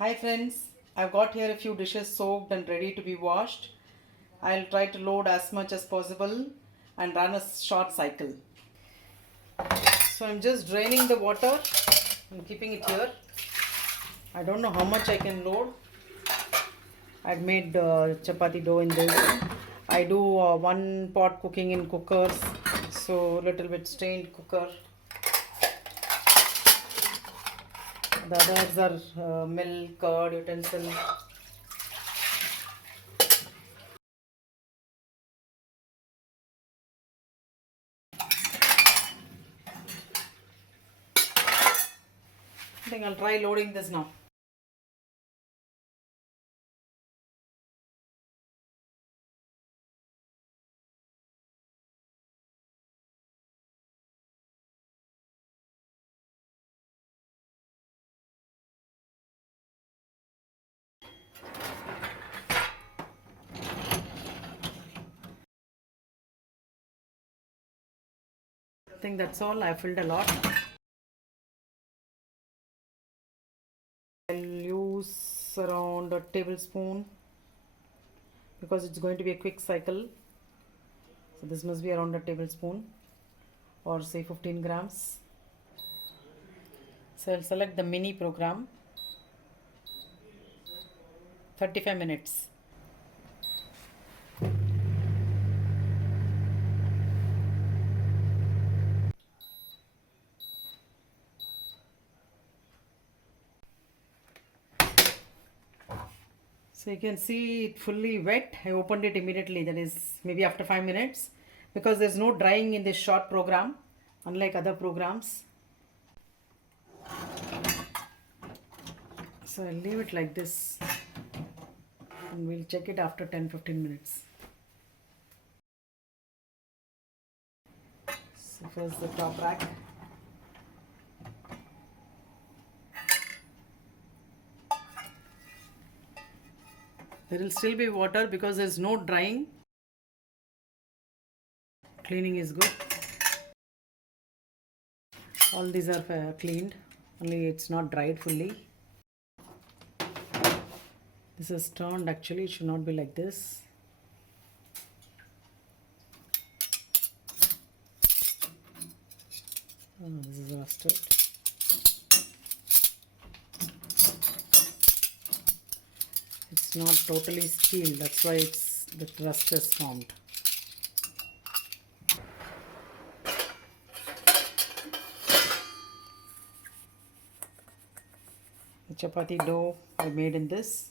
Hi friends, I've got here a few dishes soaked and ready to be washed. I'll try to load as much as possible and run a short cycle. So I'm just draining the water and keeping it here. I don't know how much I can load. I've made chapati dough in this. I do one pot cooking in cookers, so little bit stained cooker. The others are milk, curd, utensil. I think I'll try loading this now. I think that's all. I filled a lot. I'll use around a tablespoon because it's going to be a quick cycle. So this must be around a tablespoon or say 15 grams. So I'll select the mini program. 35 minutes. So you can see it fully wet. I opened it immediately, that is maybe after 5 minutes, because there's no drying in this short program unlike other programs. So I'll leave it like this and we'll check it after 10-15 minutes. So first the top rack. There will still be water because there's no drying. Cleaning is good. All these are cleaned, only it's not dried fully. This is turned, actually it should not be like this. Oh, this is rusted. It's not totally steel, that's why the rust is formed. The chapati dough I made in this.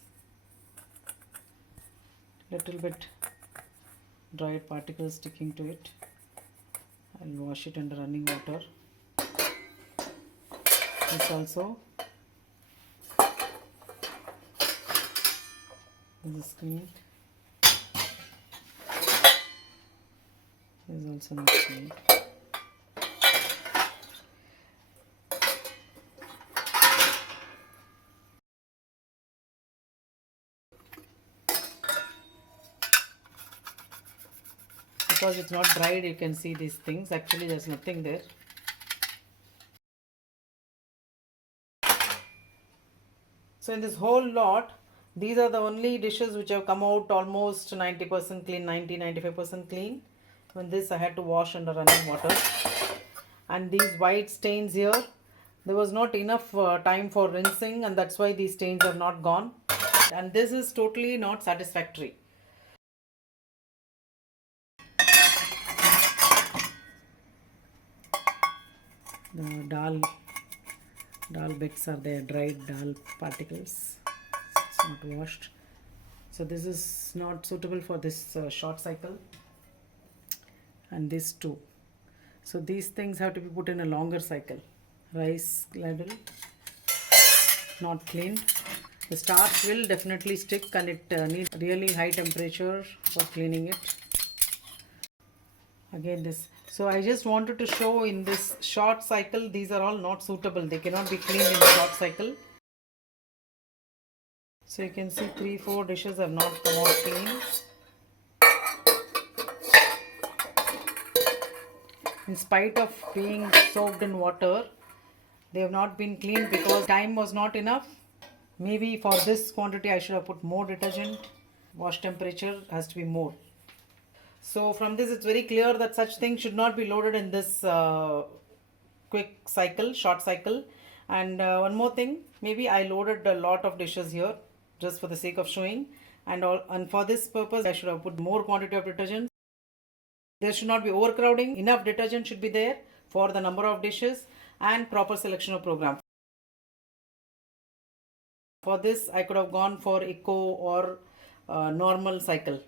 Little bit dried particles sticking to it. I'll wash it under running water. This also. This is clean. This is also not clean. Because it's not dried, you can see these things. Actually, there's nothing there. So in this whole lot, these are the only dishes which have come out almost 90% clean, 90-95% clean. When this I had to wash under running water. And these white stains here, there was not enough time for rinsing, and that's why these stains are not gone. And this is totally not satisfactory. The dal bits are there, dried dal particles. It's not washed. So this is not suitable for this short cycle. And this too. So these things have to be put in a longer cycle. Rice ladle, not cleaned. The starch will definitely stick, and it needs really high temperature for cleaning it. Again this. So I just wanted to show in this short cycle, these are all not suitable. They cannot be cleaned in a short cycle. So you can see 3-4 dishes have not come out clean. In spite of being soaked in water, they have not been cleaned because time was not enough. Maybe for this quantity I should have put more detergent. Wash temperature has to be more. So from this it's very clear that such things should not be loaded in this quick cycle, short cycle. And one more thing, maybe I loaded a lot of dishes here just for the sake of showing, and for this purpose I should have put more quantity of detergent. There should not be overcrowding. Enough detergent should be there for the number of dishes and proper selection of program. For this I could have gone for eco or normal cycle.